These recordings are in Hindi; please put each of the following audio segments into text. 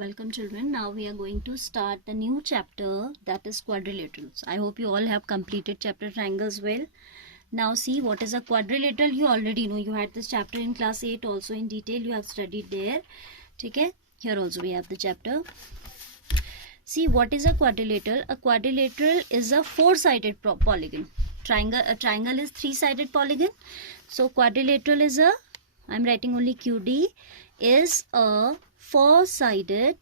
Welcome children. Now we are going to start the new chapter, that is quadrilaterals. I hope you all have completed chapter triangles well. Now see what is a quadrilateral. You already know, you had this chapter in class 8 also in detail. You have studied there. Okay? Here also we have the chapter. See what is a quadrilateral. A quadrilateral is a four-sided polygon. A triangle is three-sided polygon. So quadrilateral is a, I'm writing only QD, is a four-sided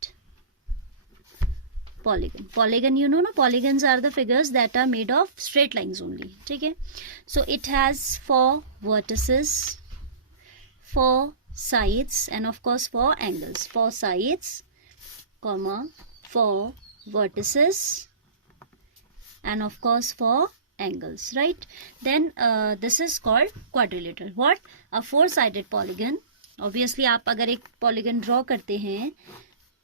polygon. Polygon, you know, no? Polygons are the figures that are made of straight lines only. Okay? So it has four vertices, four sides, and of course four angles. Four sides, comma, four vertices, and of course four angles, right? Then this is called quadrilateral. What? A four-sided polygon. Obviously आप अगर एक पॉलीगन ड्रॉ करते हैं,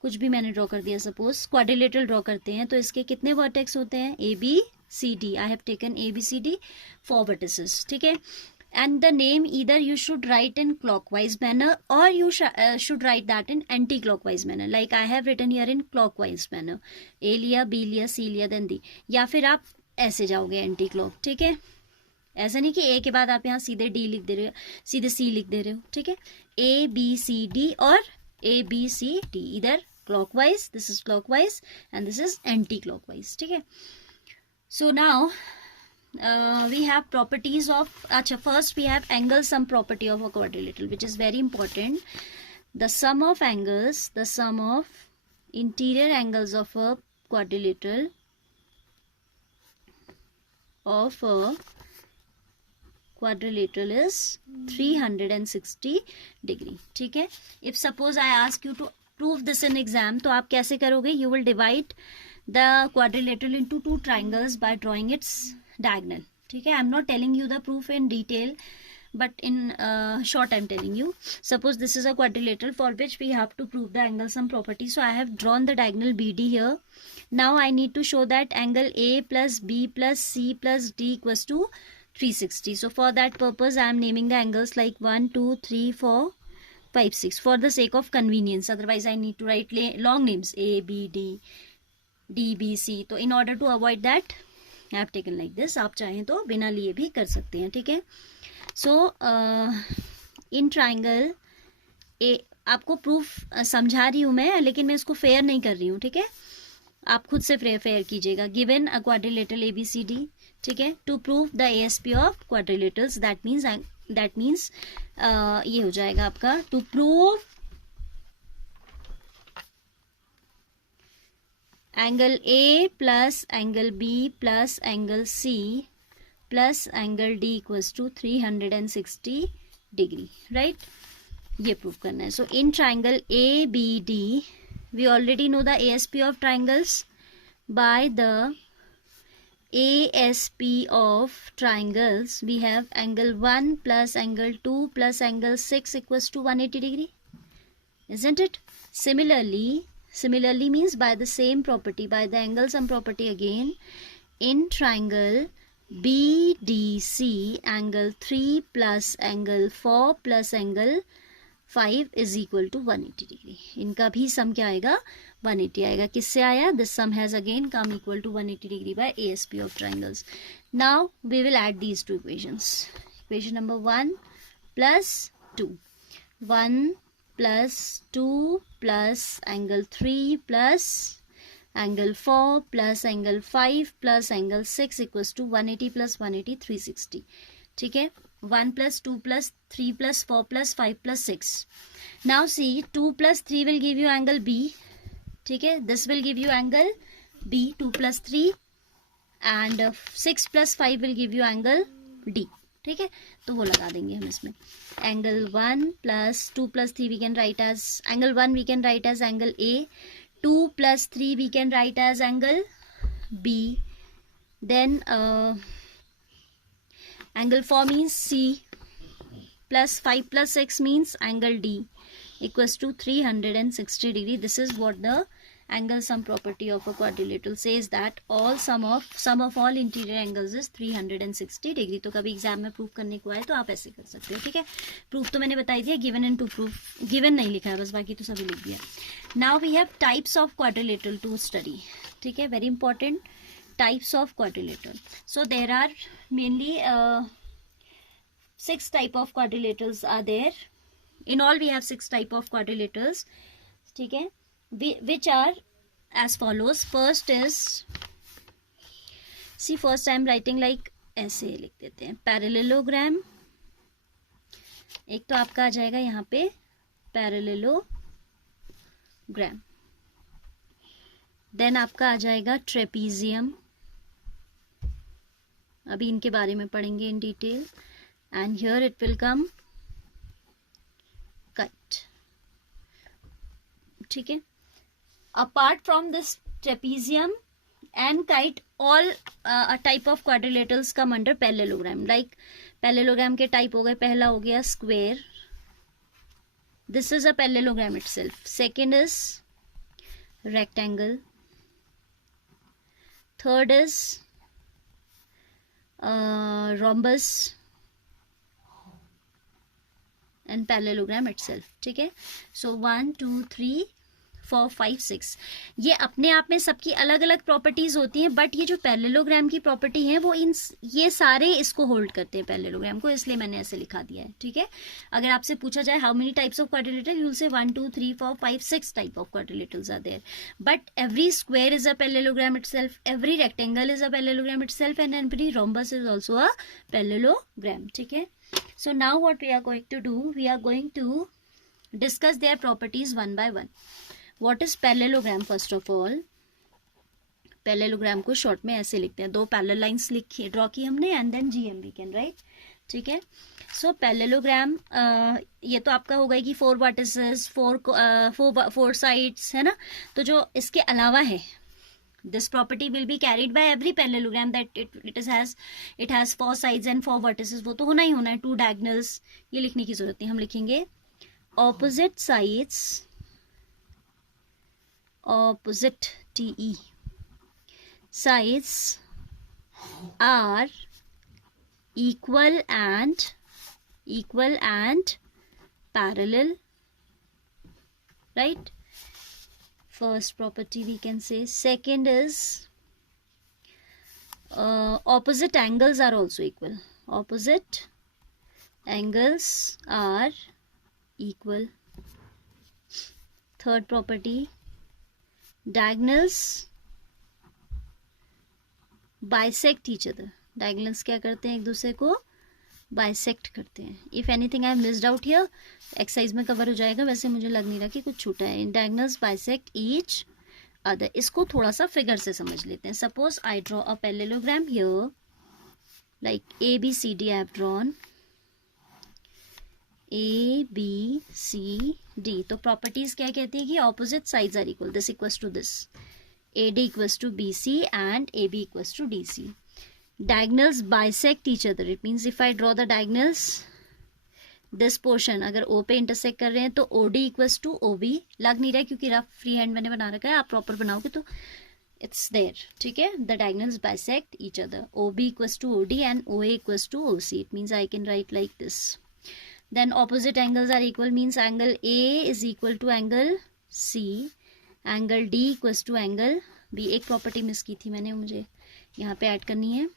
कुछ भी मैंने ड्रॉ कर दिया, सपोज क्वाड्रिलेटरल ड्रॉ करते हैं, तो इसके कितने वर्टेक्स होते हैं? A B C D. I have taken A B C D, four vertices. ठीक है. And the name either you should write in clockwise manner और you should write that in anti clockwise manner. Like I have written here in clockwise manner. A लिया, बी लिया, सी लिया, देन डी. या फिर आप ऐसे जाओगे एंटी क्लॉक. ठीक है. ऐसा नहीं कि ए के बाद आप यहाँ सीधे डी लिख दे रहे हो, सीधे सी लिख दे रहे हो. ठीक है. ए बी सी डी और ए बी सी डी. इधर clockwise, this is clockwise and this is anti clockwise. ठीक है. So now we have properties of, अच्छा, first we have angle sum property of a quadrilateral, which is very important. The sum of angles, the sum of interior angles of a quadrilateral is 360 degree. ठीक है. If suppose I ask you to prove this in exam, तो आप कैसे करोगे? You will divide the quadrilateral into two triangles by drawing its diagonal. ठीक है. I'm not telling you the proof in detail, but in short I'm telling you. Suppose this is a quadrilateral for which we have to prove the angle sum property. So I have drawn the diagonal BD here. Now I need to show that angle A plus B plus C plus D equals to 360. So for that purpose I am naming the angles like 1, 2, 3, 4, 5, 6 for the sake of convenience. Otherwise I need to write long names A, B, D, D, B, C. So in order to avoid that I have taken like this. आप चाहें तो बिना लिए भी कर सकते हैं. ठीक है. सो इन ट्राइंगल ए, आपको प्रूफ समझा रही हूँ मैं, लेकिन मैं इसको फेयर नहीं कर रही हूँ. ठीक है. आप खुद से फेयर कीजिएगा. Given a quadrilateral A B C D. ठीक है. To prove the ASP of quadrilaterals, that means ये हो जाएगा आपका to prove angle A plus angle B plus angle C plus angle D equals to 360 degree, right? ये प्रूव करना है. So in triangle ABD we already know the ASP of triangles. By the ASP of triangles we have angle 1 plus angle 2 plus angle 6 equals to 180 degree, isn't it? Similarly means by the same property, by the angle sum property again, in triangle BDC angle 3 plus angle 4 plus angle 5 is equal to 180 degree. इनका भी सम क्या आएगा? 180 आएगा. किससे आया? This sum has again come equal to 180 degree by ASP of triangles. Now we will add these two equations. Equation number 1 plus 2. 1 plus 2 plus angle 3 plus angle 4 plus angle 5 plus angle 6 equals to 180 plus 180, 360. ठीक है. 1 plus 2 plus 3 plus 4 plus 5 plus 6. Now see, 2 plus 3 will give you angle B. ठीक है. This will give you angle B, 2 plus 3, and 6 plus 5 will give you angle D. ठीक है. तो वो लगा देंगे हम इसमें. Angle 1 plus 2 plus 3 we can write as angle 1, we can write as angle A. 2 plus 3 we can write as angle B. Then angle 4 means C, plus 5 plus 6 means angle D equals to 360 degree. This is what the angle sum property of a quadrilateral says that all sum of all interior angles is 360 degree. तो कभी एग्जाम में प्रूफ करने को आए तो आप ऐसे कर सकते हो, ठीक है। प्रूफ तो मैंने बताई दिया, given and to proof, given नहीं लिखा है बस, बाकी तो सभी लिख दिया। Now we have types of quadrilateral to study, ठीक है, very important, types of quadrilateral. So there are mainly 6 type of quadrilaterals are there. In all we have 6 type of quadrilaterals, ठीक है, which are as follows. First is, see first I am writing like ऐसे लिख देते हैं, पैरेललोग्राम। एक तो आपका आ जाएगा यहाँ पे पैरेललोग्राम, देन आपका आ जाएगा ट्रेपीजियम, अभी इनके बारे में पढ़ेंगे in detail, and here it will come kite, ठीक है। apart from this trapezium and kite, all a type of quadrilaterals come under parallelogram. like parallelogram के type हो गए, पहला हो गया square, this is a parallelogram itself. second is rectangle, third is rhombus and parallelogram itself, ठीक है। सो 1 2 3 4 5 6 ये अपने आप में सबकी अलग अलग प्रॉपर्टीज होती हैं, बट ये जो पैरेललोग्राम की प्रॉपर्टी है वो ये सारे इसको होल्ड करते हैं पैरेललोग्राम को, इसलिए मैंने ऐसे लिखा दिया है, ठीक है। अगर आपसे पूछा जाए how many types of quadrilateral, you will say 1 2 3 4 5 6 type of quadrilaterals are there, but every square is a parallelogram itself, every rectangle is a parallelogram itself, and every rhombus is also a parallelogram, ठीक है। So now what we are going to do, we are going to discuss their properties one by one. What is parallelogram? first of all, parallelogram को शॉर्ट में ऐसे लिखते हैं, 2 पैरेलल लाइंस लिखी ड्रॉ की हमने, and then GM we can write, ठीक है। सो पैरेललोग्राम ये तो आपका होगा कि 4 वर्टिसेस, 4 साइड्स, है ना। तो जो इसके अलावा है, this property will be carried by every parallelogram, that it has 4 sides and 4 vertices, वो तो होना ही होना है। 2 diagonals, ये लिखने की जरूरत नहीं, हम लिखेंगे opposite sides, opposite TE sides are equal and parallel, right? First property we can say. Second is opposite angles are also equal. Opposite angles are equal. Third property, diagonals bisect each other. Diagonals क्या करते हैं, एक दूसरे को बाइसेक्ट करते हैं। If anything I missed out here, exercise में कवर हो जाएगा, वैसे मुझे लग नहीं रहा कि कुछ छूटा है। डायगोनल्स बाइसेक्ट ईच अदर, इसको थोड़ा सा फिगर से समझ लेते हैं। Suppose I draw a parallelogram here, like ABCD I have drawn, ABCD। तो प्रॉपर्टीज क्या कहती है कि opposite sides are equal, this equals to this, AD equals to BC and AB equals to DC. Diagonals bisect each other. It means if I draw the diagonals, this portion अगर O पे इंटरसेक्ट कर रहे हैं तो OD इक्वल्स टू OB, लग नहीं रहा है क्योंकि रफ फ्री हैंड मैंने बना रखा है, आप प्रॉपर बनाओगे तो इट्स देयर, ठीक है। The diagonals bisect each other, OB equals to OD and OA equals to OC. It means I can write like this. Then opposite angles are equal, means angle A is equal to angle C, angle D equals to angle B. एक प्रॉपर्टी मिस की थी मैंने, मुझे यहाँ पे ऐड करनी है.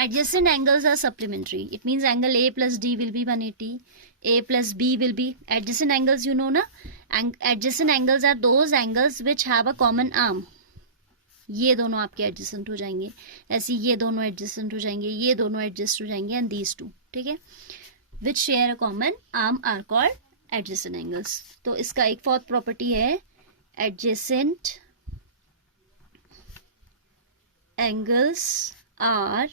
Adjacent angles are supplementary. It means angle A plus D will be 180. A plus B will be adjacent angles, you know na. Adjacent angles are those angles which have a common arm. ये दोनों आपके adjacent हो जाएंगे, ऐसे ये दोनों adjacent हो जाएंगे, ये दोनों adjacent हो जाएंगे, and these two, ठीक है, which share a common arm are called adjacent angles. तो इसका एक fourth property है, adjacent angles are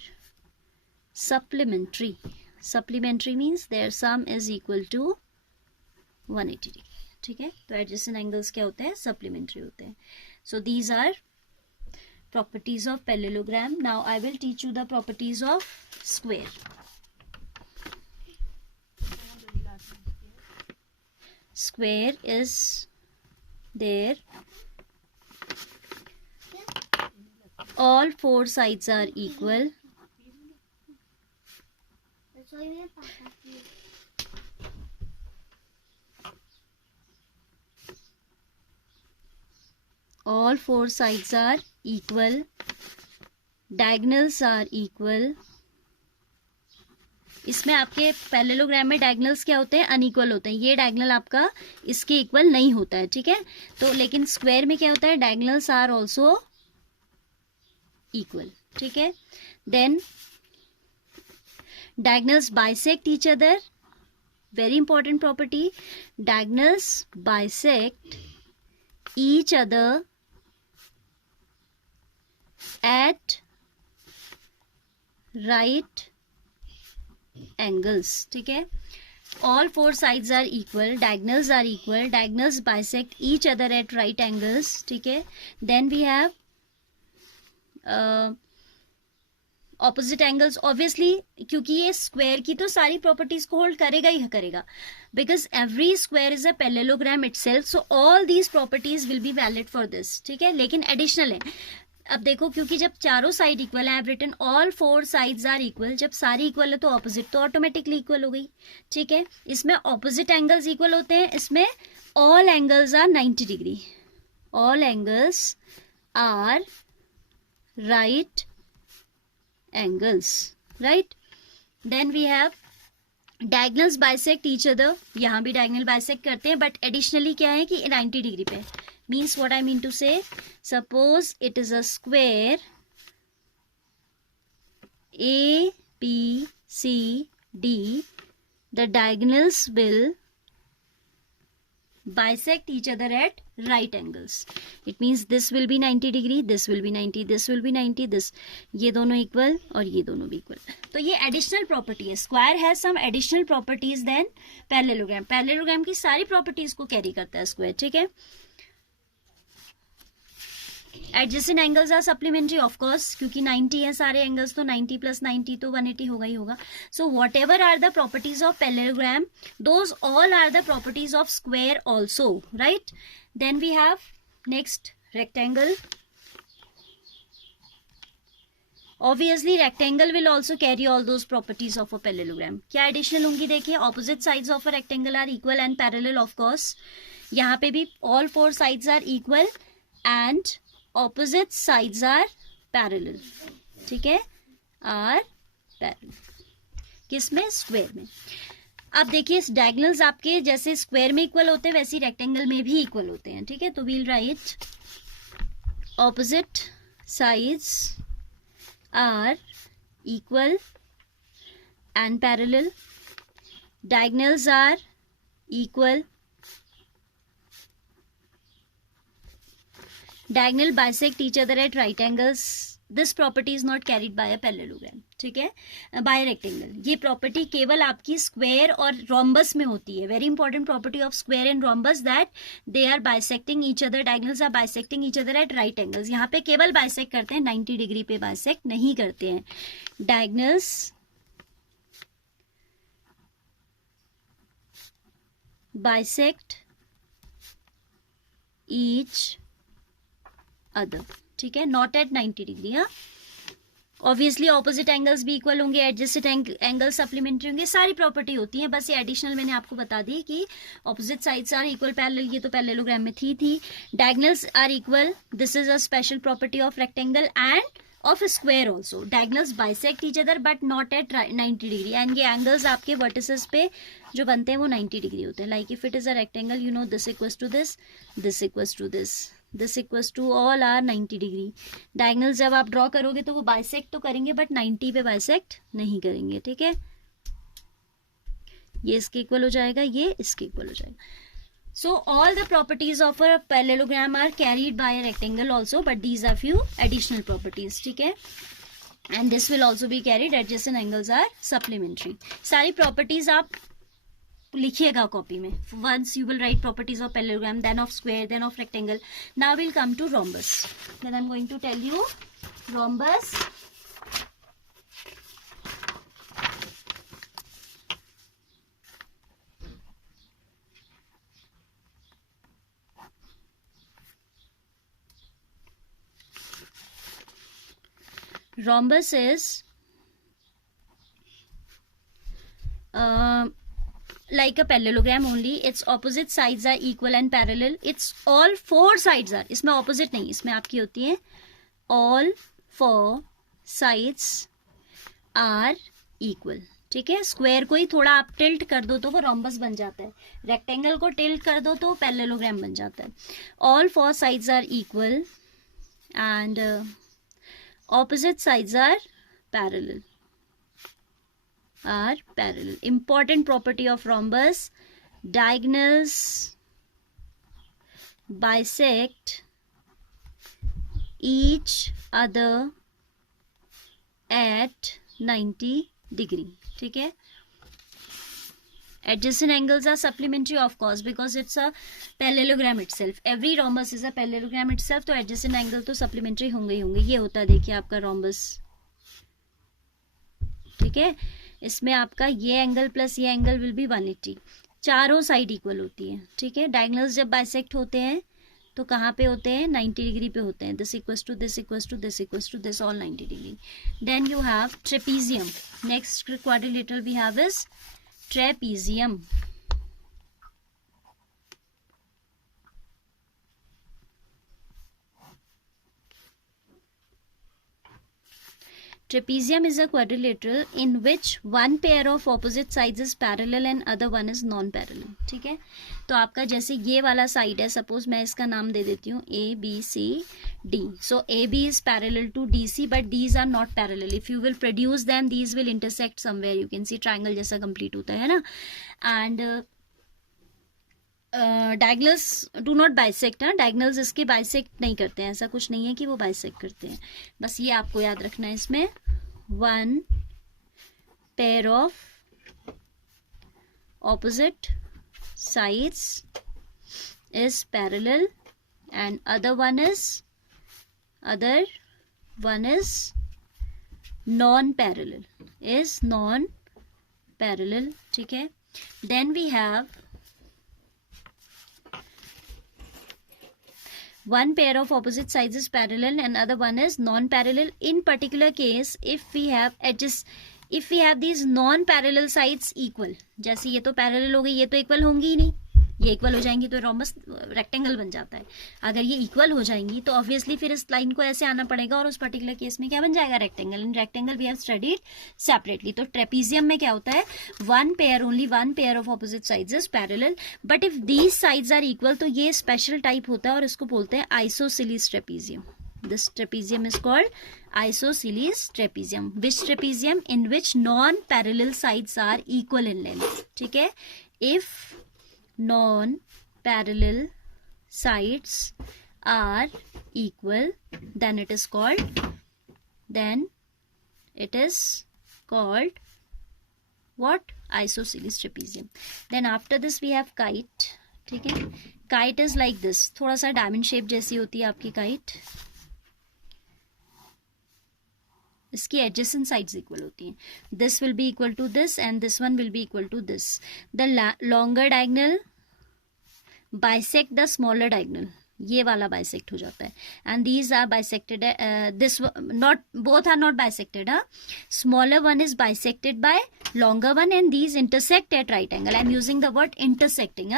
supplementary. Supplementary means their sum is equal to 180 degree, ठीक है। तो adjacent angles क्या होते हैं, supplementary होते हैं. So these are properties of parallelogram. Now I will teach you the properties of square. Square is there all four sides are equal, all four sides are equal, diagonals are equal. इसमें आपके पैरेललोग्राम में डायगोनल्स क्या होते हैं, अनइक्वल होते हैं. ये डायगोनल आपका इसके इक्वल नहीं होता है, ठीक है. तो लेकिन स्क्वायर में क्या होता है, डायगोनल्स आर ऑल्सो इक्वल, ठीक है. Then diagonals bisect each other. Very important property, diagonals bisect each other at right angles, ठीक है. all four sides are equal, diagonals are equal, diagonals bisect each other at right angles, ठीक है. then we have opposite angles. obviously क्योंकि ये स्क्वायर की तो सारी प्रॉपर्टीज को होल्ड करेगा ही करेगा, because every square is a parallelogram itself, so all these properties will be valid for this, ठीक है. लेकिन एडिशनल है. अब देखो, क्योंकि जब चारों साइड इक्वल है, I have written all four sides are equal. जब सारी इक्वल है तो ऑपोजिट तो ऑटोमेटिकली इक्वल हो गई, ठीक है. इसमें ऑपोजिट एंगल्स इक्वल होते हैं. इसमें all angles are 90 degree. All angles are right angles, right. Then we have diagonals bisect each other. यहाँ भी डायगोनल बाइसेक्ट करते हैं, बट एडिशनली क्या है कि 90 डिग्री पे. means what I mean to say, suppose it is a square A, B, C, D, the diagonals will bisect each other at right angles. It means this will be 90 degree, this will be 90, this will be 90, this, ये दोनों equal और ये दोनों भी equal. तो ये additional property है. Square has some additional properties than parallelogram. Parallelogram की सारी properties को carry करता है square, ठीक है. Adjacent angles are supplementary, of course, क्योंकि 90 है सारे एंगल्स, तो 90 प्लस 90 तो 180 होगा ही होगा. So whatever are the properties of parallelogram, those all are the properties of square also, right. Then we have next rectangle. Obviously rectangle will also carry all those properties of a parallelogram. क्या एडिशनल होंगी, देखिए, opposite sides of a rectangle are equal and parallel, of course. यहाँ पे भी all four sides are equal and opposite sides are parallel, ठीक है, आर पैरेलल. किसमें, स्क्वायर में. अब देखिए, डायगोनल्स आपके जैसे स्क्वायर में इक्वल होते हैं वैसे रेक्टेंगल में भी इक्वल होते हैं, ठीक है. तो we'll write opposite sides are equal and parallel, diagonals are equal, diagonal bisect each other at right angles. This property is not carried by a parallelogram, ठीक है, by a rectangle. ये प्रॉपर्टी केवल आपकी स्क्वायर और रोम्बस में होती है. Very important property of square and rhombus, that they are bisecting each other, diagonals are bisecting each other at right angles. यहाँ पे केवल बाइसेक्ट करते हैं, 90 डिग्री पे बाइसेक्ट नहीं करते हैं. डायगोनल्स बाइसेक्ट ईच अदर, ठीक है, नॉट एट 90 डिग्री. हाँ, ऑब्वियसली ऑपोजिट एंगल्स भी इक्वल होंगे, एडजेसेंट एंगल सप्लीमेंट्री होंगे, सारी प्रॉपर्टी होती है. बस ये एडिशनल मैंने आपको बता दी कि opposite sides are equal parallel, ये तो पैरेललोग्राम में थी. Diagonals are equal, this is a special property of rectangle and of square also. Diagonals bisect each other but not at 90 degree, and ये एंगल्स आपके वर्टिसेस पे जो बनते हैं वो 90 डिग्री होते हैं. Like if it is a rectangle, you know this equals to this, this equals to this, this equals to, all are 90 degree. Diagonal जब आप ड्रॉ करोगे तो वो बाइसेक्ट तो करेंगे बट 90 पे बाइसेक्ट नहीं करेंगे, ठीक है. ये इसके इक्वल हो जाएगा, ये इसके इक्वल हो जाएगा. So all the properties of a parallelogram are carried by a rectangle also, but these are few additional properties, ठीक है. And this will also be carried, adjacent angles are supplementary. सारी प्रॉपर्टीज आप लिखिएगा कॉपी में. Once you will write properties of parallelogram, then of square, then of rectangle. Now will come to rhombus. Then I am going to tell you rhombus. rhombus is like a parallelogram only. Its opposite sides are equal and parallel. It's all four sides are, इसमें opposite नहीं, इसमें आपकी होती है all four sides are equal. ठीक है, स्क्वायर को ही थोड़ा आप टिल्ट कर दो तो वो रोम्बस बन जाता है, रेक्टेंगल को टिल्ट कर दो तो पैरेललोग्राम बन जाता है. All four sides are equal and opposite sides are parallel. Important property of rhombus: diagonals bisect each other at 90 degree. ठीक है, adjacent angles are supplementary of course because it's a parallelogram itself. Every rhombus is a parallelogram itself, तो adjacent angle तो supplementary होंगे ही होंगे. ये होता है देखिए आपका rhombus. ठीक है, इसमें आपका ये एंगल प्लस ये एंगल विल बी 180. चारों साइड इक्वल होती है. ठीक है, डायगोनल्स जब बाइसेक्ट होते हैं तो कहाँ पे होते हैं? 90 डिग्री पे होते हैं. This equals to this equals to this equals to this, all 90 degree. Then you have trapezium. Next quadrilateral we have is trapezium. Trapezium is a quadrilateral in which one pair of opposite sides is parallel and other one is non-parallel. ठीक है, तो आपका जैसे ये वाला साइड है, सपोज मैं इसका नाम दे देती हूँ ABCD. So AB is parallel to DC but these are not parallel. If you will produce them, these will intersect somewhere. You can see triangle जैसा complete होता है ना. And diagonals do not bisect. Diagonals इसके बाइसेक्ट नहीं करते हैं, ऐसा कुछ नहीं है कि वो बाइसेक्ट करते हैं. बस ये आपको याद रखना है. इसमें one pair of opposite sides is parallel and other one is non parallel. ठीक है, then we have one pair of opposite sides is parallel and other one is non-parallel. In particular case, if we have these non-parallel sides equal, जैसे ये तो parallel हो गई, ये तो equal होंगी ही नहीं, ये इक्वल हो जाएंगी तो रोम्बस रेक्टेंगल बन जाता है. अगर ये इक्वल हो जाएंगी तो ऑब्वियसली फिर इस लाइन को ऐसे आना पड़ेगा और उस पर्टिकुलर केस में क्या बन जाएगा? Rectangle. In rectangle we have studied separately. तो ट्रेपीजियम में क्या होता है? One pair of opposite sides is parallel but if these sides are equal, तो ये स्पेशल टाइप होता है और इसको बोलते हैं आइसोसिलीज trapezium. This trapezium is called isosceles trapezium. Which trapezium? In which non-parallel sides are equal in length. ठीक है, if non-parallel sides are equal, then it is called what? Isosceles trapezium. Then after this we have kite. ठीक है, kite is like this. थोड़ा सा डायमंड शेप जैसी होती है आपकी kite. इसकी एडजेसेंट साइड्स इक्वल होती हैं. This will be equal to this and this one will be equal to this. The longer diagonal bisect the smaller diagonal. ये वाला बाइसेक्ट हो जाता है and these are bisected. This not, both are not bisected. Smaller one is bisected by longer one and these intersect at right angle. I am using the word intersecting.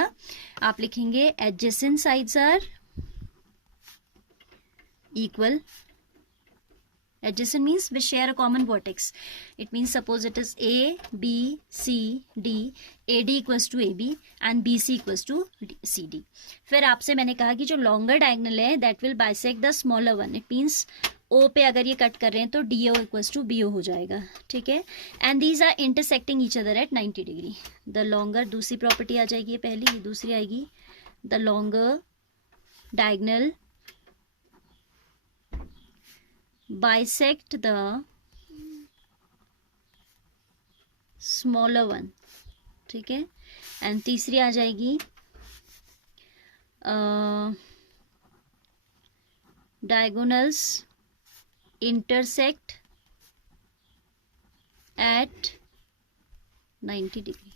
आप लिखेंगे adjacent sides are equal. Adjacent means we share a common vertex. It means suppose it is A, B, C, D, AD equals to AB and BC equals to CD. फिर आपसे मैंने कहा कि जो longer diagonal है that will bisect the smaller one. It means O पे अगर ये कट कर रहे हैं तो DO equals to BO हो जाएगा. ठीक है, and these are intersecting each other at 90 degree. The longer, दूसरी प्रॉपर्टी आ जाएगी पहली, ये दूसरी आएगी. The longer diagonal bisect the smaller one. ठीक है, एंड तीसरी आ जाएगी diagonals intersect at 90 degree.